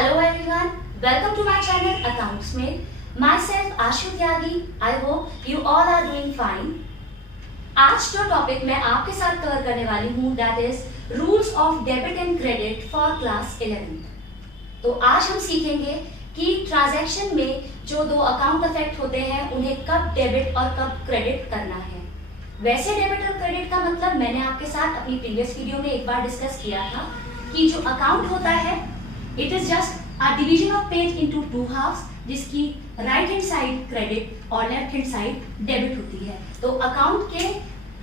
Hello everyone, welcome to my channel Accounts Made. Myself Ashu Tyagi. I hope you all are doing fine. आज जो topic मैं आपके साथ cover करने वाली हूँ that is rules of debit and credit for class 11th। तो आज हम सीखेंगे कि ट्रांजैक्शन में जो दो अकाउंट अफेक्ट होते हैं उन्हें कब डेबिट और कब क्रेडिट करना है। वैसे डेबिट और क्रेडिट का मतलब मैंने आपके साथ अपनी प्रीवियस वीडियो में एक बार डिस्कस किया था कि जो अकाउंट होता है it is just a division of page into two halves, जिसकी राइट हैंड साइड क्रेडिट और लेफ्ट हैंड साइड डेबिट होती है। तो अकाउंट के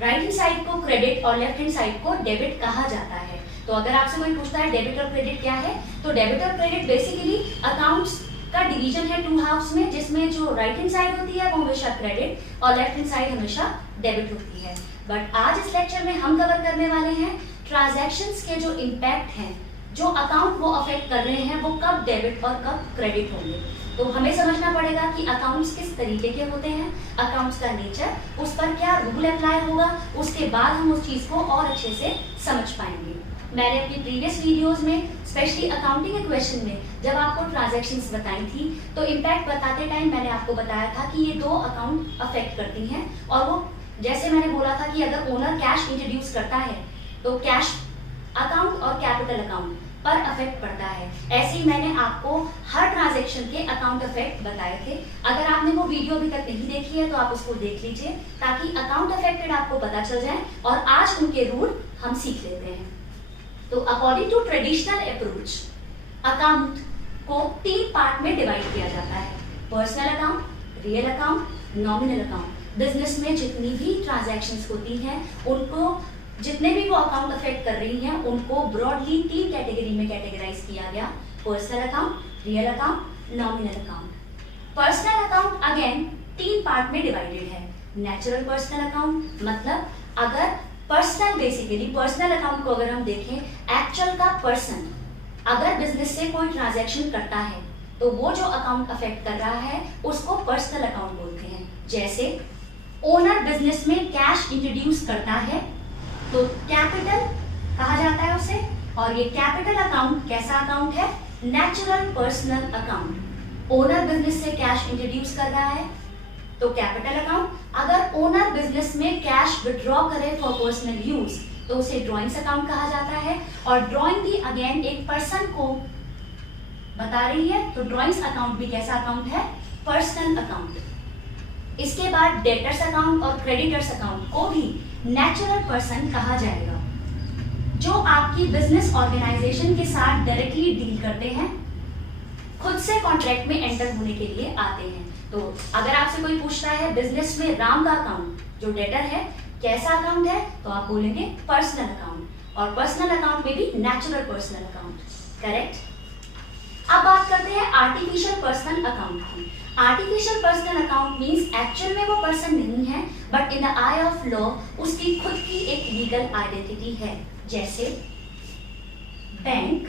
राइट हैंड साइड को क्रेडिट और लेफ्ट हैंड साइड को डेबिट कहा जाता है। तो अगर आपसे कोई पूछता है डेबिट और क्रेडिट क्या है, तो डेबिट और क्रेडिट बेसिकली अकाउंट्स का डिवीजन है टू हाफ्स में, जिसमें जो राइट हैंड साइड होती है वो हमेशा क्रेडिट और लेफ्ट हैंड साइड हमेशा डेबिट होती है। बट आज इस लेक्चर में हम कवर करने वाले हैं ट्रांजैक्शंस के जो इम्पैक्ट हैं, जो अकाउंट वो अफेक्ट कर रहे हैं, वो कब डेबिट और कब क्रेडिट होंगे। तो हमें समझना पड़ेगा कि अकाउंट्स किस तरीके के होते हैं, अकाउंट्स का नेचर, उस पर क्या रूल अप्लाई होगा, उसके बाद हम उस चीज को और अच्छे से समझ पाएंगे। मैंने अपनी प्रीवियस वीडियोस में स्पेशली अकाउंटिंग के क्वेश्चन में जब आपको ट्रांजैक्शंस बताई थी तो इम्पैक्ट बताते टाइम मैंने आपको बताया था कि ये दो अकाउंट अफेक्ट करती हैं, और वो जैसे मैंने बोला था कि अगर ओनर कैश इंट्रोड्यूस करता है तो कैश अकाउंट और कैपिटल अकाउंट पर अफेक्ट पड़ता है। ऐसे ही मैंने आपको हर ट्रांजैक्शन के अकाउंट अफेक्ट बताए थे। अगर आपने वो वीडियो अभी तक नहीं देखी है तो आप उसको देख लीजिए ताकि अकाउंट अफेक्टेड आपको पता चल जाए और आज उनके रूल हम सीख लेते हैं। तो according to traditional approach account को तीन पार्ट में डिवाइड किया जाता है, personal account, real account, nominal account. Business में जितनी भी ट्रांजैक्शंस होती हैं उनको, जितने भी वो अकाउंट अफेक्ट कर रही हैं, उनको ब्रॉडली तीन कैटेगरी में कैटेगराइज किया गया, personal account, real account, nominal account. Personal account again तीन पार्ट में डिवाइडेड है। नेचुरल पर्सनल अकाउंट मतलब अगर पर्सनल, बेसिकली पर्सनल अकाउंट को अगर हम देखें, एक्चुअल का पर्सन अगर बिजनेस से कोई ट्रांजैक्शन करता है तो वो जो अकाउंट अफेक्ट कर रहा है उसको पर्सनल अकाउंट बोलते हैं। जैसे ओनर बिजनेस में कैश इंट्रोड्यूस करता है तो कैपिटल कहा जाता है उसे, और ये कैपिटल अकाउंट कैसा अकाउंट है, natural personal account. Owner business से कैश इंट्रोड्यूस कर रहा है तो कैपिटल अकाउंट। अगर ओनर बिजनेस में कैश विड्रॉ करे फॉर पर्सनल यूज तो उसे ड्रॉइंग्स अकाउंट कहा जाता है, और ड्रॉइंग भी अगेन एक पर्सन को बता रही है, तो ड्रॉइंग्स अकाउंट भी कैसा अकाउंट है, पर्सनल अकाउंट। इसके बाद डेटर्स अकाउंट और क्रेडिटर्स अकाउंट को भी नेचुरल पर्सन कहा जाएगा, जो आपकी बिजनेस ऑर्गेनाइजेशन के साथ डायरेक्टली डील करते हैं, खुद से कॉन्ट्रैक्ट में एंटर होने के लिए आते हैं। तो अगर आपसे कोई पूछता है बिजनेस में राम का अकाउंट जो डेटर है कैसा अकाउंट है, तो आप बोलेंगे पर्सनल अकाउंट, और पर्सनल अकाउंट में भी नेचुरल पर्सनल अकाउंट, करेक्ट। अब बात करते हैं आर्टिफिशियल पर्सनल अकाउंट की। Artificial personal account means actual में वो पर्सन नहीं है but in the I of law उसकी खुद की एक लीगल आइडेंटिटी है। जैसे बैंक,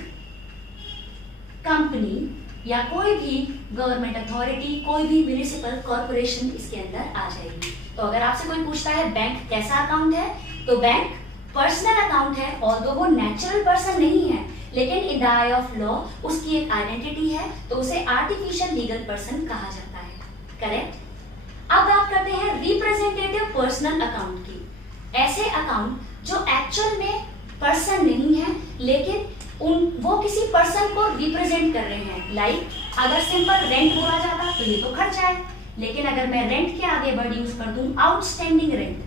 कंपनी या कोई भी गवर्नमेंट अथॉरिटी, कोई भी म्युनिसिपल कॉर्पोरेशन इसके अंदर आ जाएगी। तो अगर आपसे कोई पूछता है बैंक कैसा अकाउंट है, तो बैंक पर्सनल अकाउंट है, ऑल्दो वो नेचुरल पर्सन नहीं है लेकिन in the I of law उसकी एक आइडेंटिटी है, तो उसे आर्टिफिशियल लीगल पर्सन कहा जाता है, करेक्ट। अब बात करते हैं रिप्रेजेंटेटिव पर्सनल अकाउंट की। ऐसे अकाउंट जो एक्चुअल में पर्सन नहीं है लेकिन वो किसी पर्सन को रिप्रेजेंट कर रहे हैं। लाइक अगर सिंपल रेंट बोला जाता तो ये तो खर्चा है, लेकिन अगर मैं रेंट के आगे वर्ड यूज कर दूं आउटस्टैंडिंग रेंट,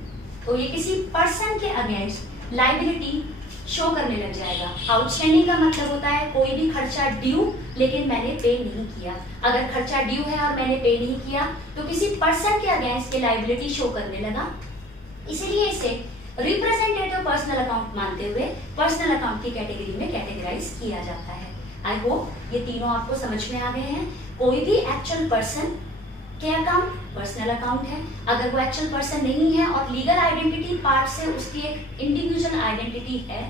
तो ये किसी पर्सन के अगेंस्ट लायबिलिटी शो करने लग जाएगा। आउटस्टैंडिंग का मतलब होता है कोई भी खर्चा ड्यू लेकिन मैंने पे नहीं किया। अगर खर्चा ड्यू है और मैंने पे नहीं किया तो किसी पर्सन के अगेंस्ट ये लायबिलिटी शो करने लगा, इसलिए इसे रिप्रेजेंटेटिव पर्सनल अकाउंट मानते हुए पर्सनल अकाउंट की कैटेगरी में कैटेगराइज किया जाता है। आई होप ये तीनों आपको समझ में आ गए हैं। कोई भी एक्चुअल पर्सन के अकाउंट पर्सनल अकाउंट है, अगर वो एक्चुअल पर्सन नहीं है और लीगल आइडेंटिटी पार्ट से उसकी एक इंडिविजुअल आइडेंटिटी है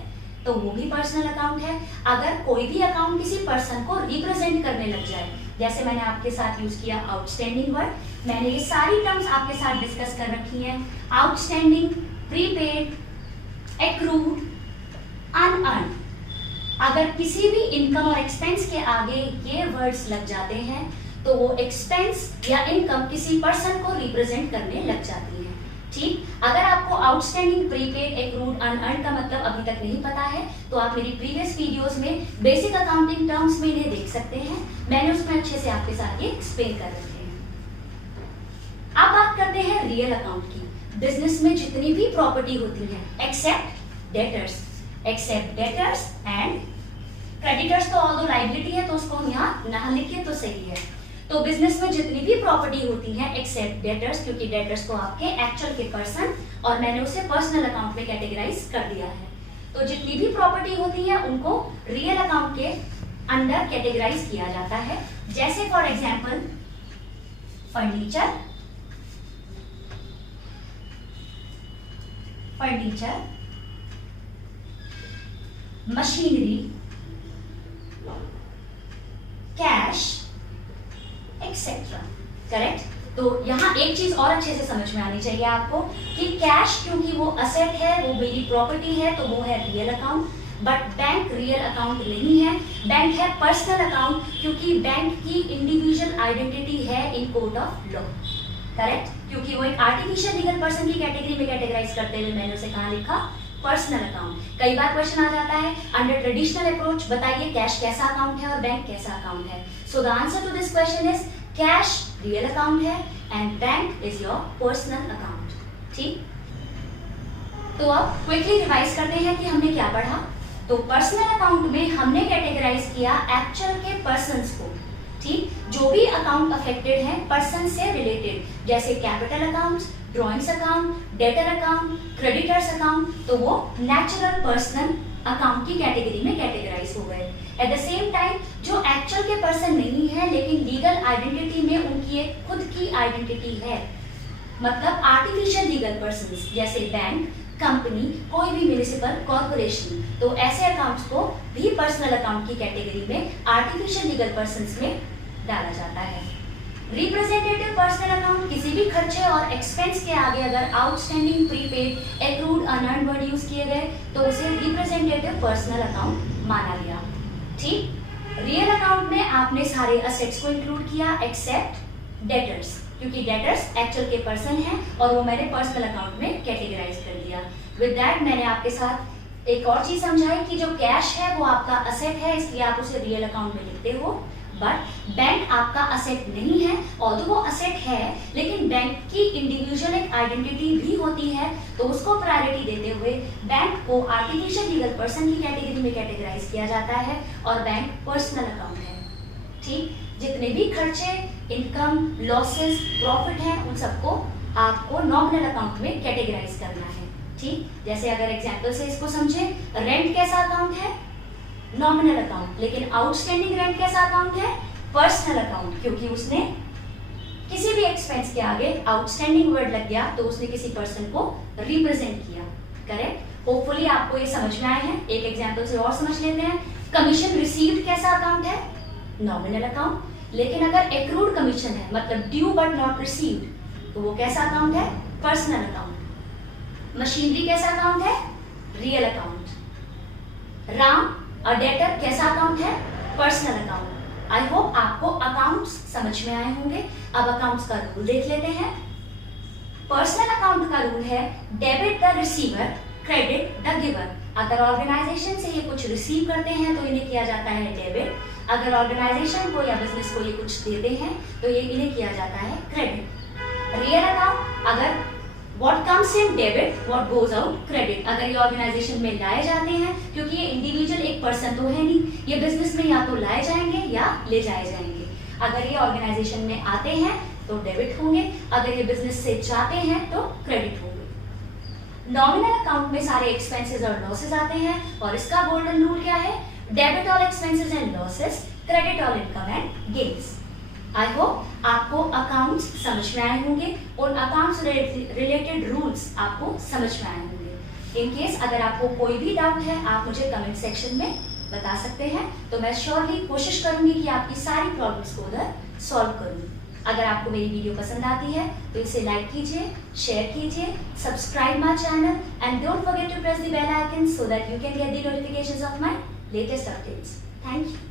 तो वो भी पर्सनल अकाउंट है। अगर कोई भी अकाउंट किसी पर्सन को रिप्रेजेंट करने लग जाए, जैसे मैंने आपके साथ यूज किया आउटस्टैंडिंग वर्ड, मैंने ये सारी टर्म्स आपके साथ डिस्कस कर रखी हैं, आउटस्टैंडिंग, प्रीपेड, एक्रूड, अनअर्न्ड। अगर किसी भी इनकम और एक्सपेंस के आगे ये वर्ड्स लग जाते हैं तो वो एक्सपेंस या इनकम किसी पर्सन को रिप्रेजेंट करने लग जाती है। ठीक, अगर आपको आउटस्टैंडिंग, प्रीपेड, एक्रूड, अनअर्न्ड का मतलब अभी तक नहीं पता है तो आप मेरी प्रीवियस वीडियोस में बेसिक अकाउंटिंग टर्म्स में इन्हें देख सकते हैं, मैंने उसमें अच्छे से आपके साथ ये एक्सप्लेन कर रखे हैं। अब बात करते हैं रियल अकाउंट की। बिजनेस में जितनी भी प्रॉपर्टी होती है एक्सेप्ट डेटर्स एंड क्रेडिटर्स, तो ऑल्दो लायबिलिटी है तो उसको हम यहाँ ना लिखे तो सही है। तो बिजनेस में जितनी भी प्रॉपर्टी होती है एक्सेप्ट डेटर्स, क्योंकि डेटर्स को आपके एक्चुअल के पर्सन और मैंने उसे पर्सनल अकाउंट में कैटेगराइज कर दिया है, तो जितनी भी प्रॉपर्टी होती है उनको रियल अकाउंट के अंडर कैटेगराइज किया जाता है। जैसे for example furniture, machinery, cash etcetera. Correct. तो यहाँ एक चीज और अच्छे से समझ में आनी चाहिए आपको कि कैश क्योंकि वो असेट है, वो मेरी प्रॉपर्टी है, तो वो है real account. But bank real account नहीं है, बैंक है पर्सनल अकाउंट, क्योंकि बैंक की इंडिविजुअल आइडेंटिटी है in court of law. Correct, क्योंकि वो एक आर्टिफिशियल लीगल पर्सन की कैटेगरी में कैटेगराइज करते हुए मैंने उसे कहाँ लिखा, पर्सनल अकाउंट। कई बार क्वेश्चन आ जाता है अंडर ट्रेडिशनल अप्रोच बताइए कैश कैसा अकाउंट है और बैंक कैसा अकाउंट है। So the answer to this question is cash real account है and bank is your personal account. ठीक, तो अब क्विकली रिवाइज करते हैं कि हमने क्या पढ़ा। तो पर्सनल अकाउंट में हमने कैटेगराइज किया एक्चुअल के पर्सन्स को। ठीक, जो भी अकाउंट अफेक्टेड है पर्सन से रिलेटेड, जैसे capital accounts, drawings account, debtor account, creditors account, तो वो नेचुरल पर्सनल अकाउंट की कैटेगरी में कैटेगराइज हो गए। एट द सेम टाइम जो एक्चुअल के पर्सन नहीं है लेकिन लीगल आइडेंटिटी में उनकी एक खुद की आइडेंटिटी है, मतलब आर्टिफिशियल लीगल पर्सन्स जैसे बैंक, कंपनी, कोई भी म्युनिसिपल कॉर्पोरेशन, तो ऐसे अकाउंट्स को भी पर्सनल अकाउंट की कैटेगरी में आर्टिफिशियल लीगल पर्सन्स में डाला जाता है। रिप्रेजेंटेटिव पर्सनल अकाउंट किसी भी खर्चे और एक्सपेंस के आगे अगर outstanding, prepaid, accrued, unearned word use किए गए तो उसे रिप्रेजेंटेटिव पर्सनल अकाउंट माना गया। ठीक, रियल अकाउंट में आपने सारे असेट्स को इंक्लूड किया एक्सेप्ट डेटर्स, क्योंकि डेटर्स एक्चुअल के पर्सन हैं और वो मैंने पर्सनल अकाउंट में कैटेगराइज कर दिया। विद दैट मैंने आपके साथ एक और चीज समझाई कि जो कैश है वो आपका असेट है, इसलिए आप उसे रियल अकाउंट में लिखते हो। बट बैंक आपका असेट नहीं है, ऑल्दो वो असेट है लेकिन बैंक की इंडिविजुअल एक आइडेंटिटी भी होती है, तो उसको प्रायोरिटी देते हुए बैंक को आर्टिफिशियल लीगल पर्सन की कैटेगरी में कैटेगराइज किया जाता है और बैंक पर्सनल अकाउंट है। ठीक, जितने भी खर्चे, इनकम, लॉसेस, प्रॉफिट हैं उन सबको आपको नॉमिनल अकाउंट में कैटेगराइज करना है। ठीक, जैसे अगर एग्जांपल से इसको समझे, रेंट कैसा अकाउंट है, नॉमिनल अकाउंट, लेकिन आउटस्टैंडिंग रेंट कैसा अकाउंट है, पर्सनल अकाउंट, क्योंकि उसने किसी भी एक्सपेंस के आगे आउटस्टैंडिंग वर्ड लग गया तो उसने किसी पर्सन को रिप्रेजेंट किया। करेक्ट, होपफुली आपको ये समझ में आए हैं। एक एग्जांपल से और समझ लेते हैं। कमीशन रिसीव्ड कैसा अकाउंट है, नॉमिनल अकाउंट, लेकिन अगर एक्रूड कमीशन है मतलब ड्यू बट नॉट रिसीव्ड तो वो कैसा अकाउंट है, पर्सनल अकाउंट। मशीनरी कैसा अकाउंट है, रियल अकाउंट। राम अ डेटर कैसा अकाउंट है, पर्सनल अकाउंट। आई होप आपको अकाउंट्स समझ में आए होंगे। अब अकाउंट्स का रूल देख लेते हैं। पर्सनल अकाउंट का रूल है debit the receiver, credit the giver. अगर ऑर्गेनाइजेशन से ये कुछ रिसीव करते हैं तो इन्हें किया जाता है डेबिट, अगर ऑर्गेनाइजेशन को या बिजनेस को ये कुछ देते हैं तो ये इन्हें किया जाता है क्रेडिट। रियल अकाउंट, अगर what comes in debit, what goes out credit, अगर ये ऑर्गेनाइजेशन में लाए जाते हैं, क्योंकि ये इंडिविजुअल एक पर्सन तो है नहीं, ये बिजनेस में या तो लाए जाएंगे या ले जाए जाएंगे। अगर ये ऑर्गेनाइजेशन में आते हैं तो डेबिट होंगे, अगर ये बिजनेस से जाते हैं तो क्रेडिट होंगे। नॉमिनल अकाउंट में सारे एक्सपेंसेस और लॉसेस आते हैं और इसका गोल्डन रूल क्या है, debit all expenses and losses, credit all income and gains. I hope आपको अकाउंट्स समझ में आए होंगे और अकाउंट्स रिलेटेड रूल्स आपको समझ में आए होंगे। इन केस अगर आपको कोई भी डाउट है आप मुझे कमेंट सेक्शन में बता सकते हैं, तो मैं श्योरली कोशिश करूंगी कि आपकी सारी प्रॉब्लम्स को उधर सॉल्व करूं। अगर आपको मेरी वीडियो पसंद आती है तो इसे लाइक कीजिए, शेयर कीजिए, subscribe my channel and don't forget to press the bell icon so that you can get the notifications of my latest updates. Thank you.